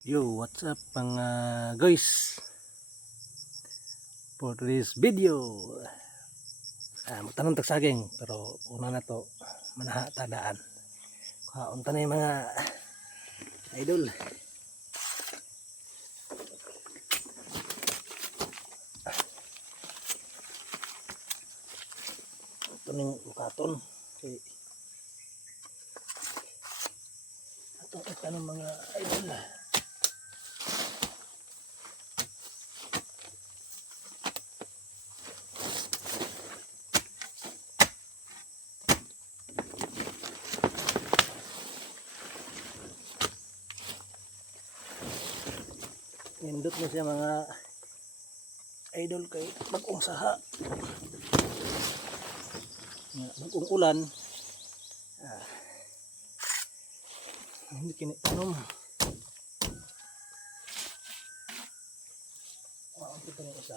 Yo, what's up mga guys? For today's video, magtanong tag saging pero una na to manaha tadaan. Kaunta na yung mga idol. Ito ning ukaton. Okay. Atong itanong mga idol. Nindot na siya mga idol kay bagong saha. Bagong ulan. Hindi kinitanong. Ang kita ng isa.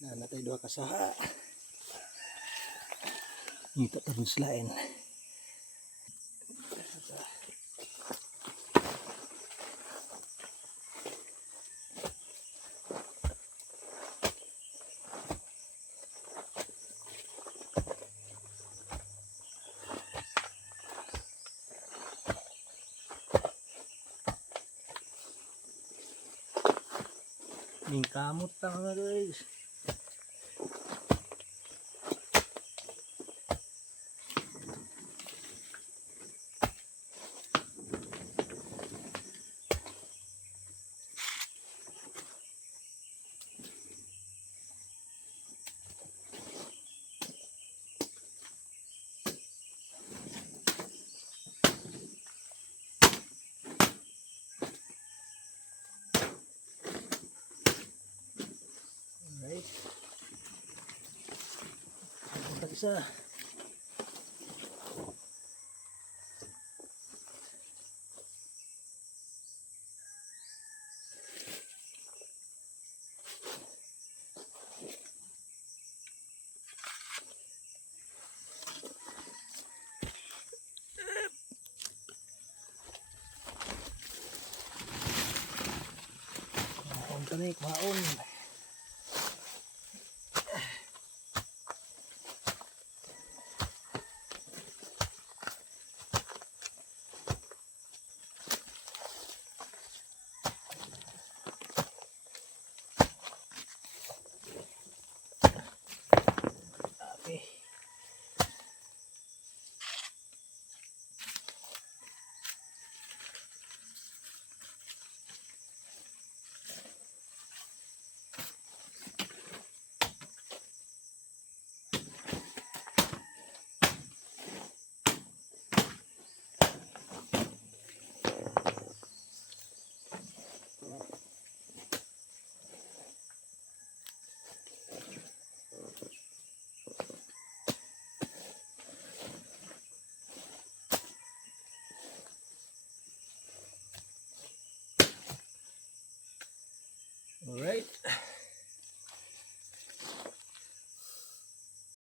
Na natay duha ka saha. Ngita taron slain. Ning kamot ta mga guys. Isa. Maon tanik, maon.